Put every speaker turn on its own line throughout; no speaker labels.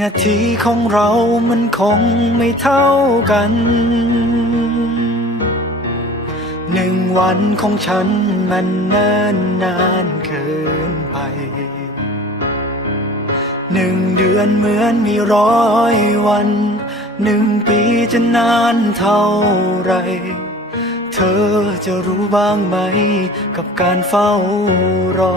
หนึ่งนาทีของเรามันคงไม่เท่ากัน หนึ่งวันของฉันมันเนิ่นนานเกินไป หนึ่งเดือนเหมือนมีร้อยวัน หนึ่งปีจะนานเท่าไร เธอจะรู้บ้างไหมกับการเฝ้ารอ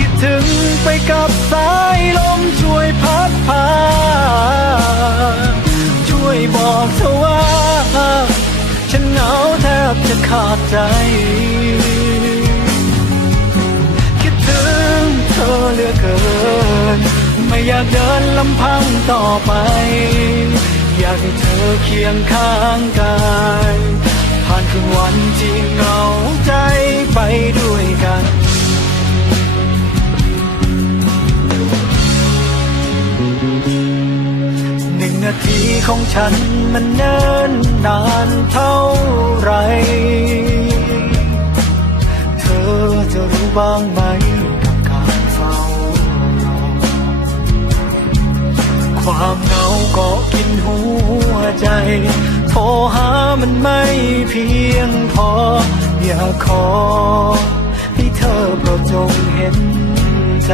ด ถึงไปกับสายลมช่วยพัดพา ช่วยบอกเธอว่า ฉันเหงาแทบจะขาดใจ คิดถึงเธอเหลือเกิน ไม่อยากเดินลำพังต่อไป อยากให้เธอเคียงข้างกายผ่านคืนวันที่เหงา นึ่งาทีของฉันมันเนิ่นนานเท่าไร เธอจะรู้บ้างไหมกับการเฝ้ารอ ความเหงาก็กินหัวใจ โทรหามันไม่เพียงพอ อยากขอให้เธอโปรดจงเห็นใจ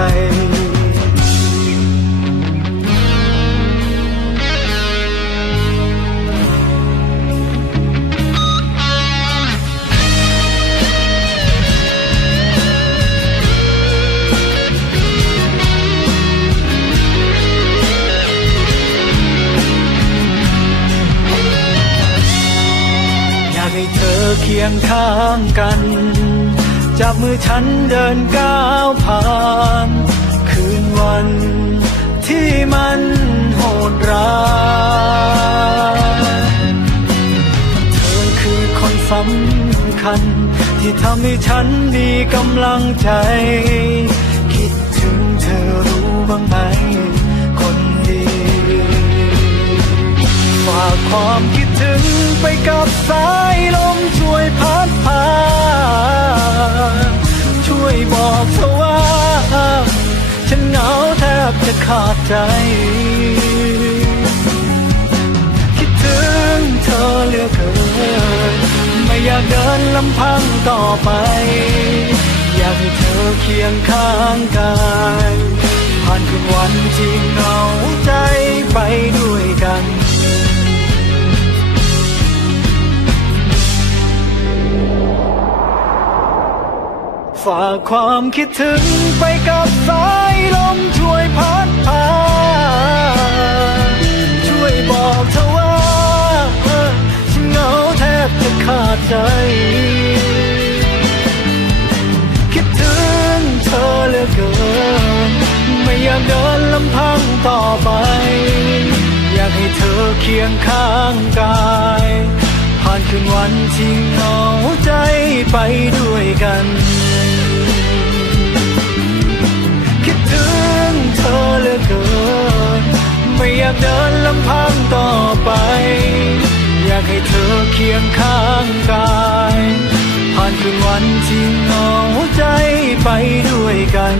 คียงข้างกัน จับมือฉันเดินก้าวผ่าน คืนวันที่มันโหดร้ายเธอคือคนสำคัญ ที่ทำให้ฉันมีกำลังใจ ใจ คิดถึงเธอเหลือเกิน ไม่อยากเดินลำพังต่อไป อยากให้เธอเคียงข้างกายผ่านคืนวันที่เหงาใจไปด้วยกันฝากความคิดถึงไปกับ ใจ คิดถึงเธอเหลือเกิน ไม่อยากเดินลำพังต่อไป อยากให้เธอเคียงข้างกาย ผ่านคืนวันที่เหงาใจไปด้วยกันคิดถึงเธอเหลือเกิน ไม่อยากเดินลำพังต่อไป อยากให้เธอเคียงข้าง คืนวันที่เหงาใจไปด้วยกัน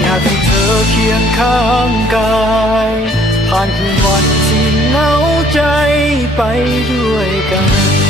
อยากให้เธอเคียงข้างกาย ผ่านคืนวันที่เหงาใจไปด้วยกัน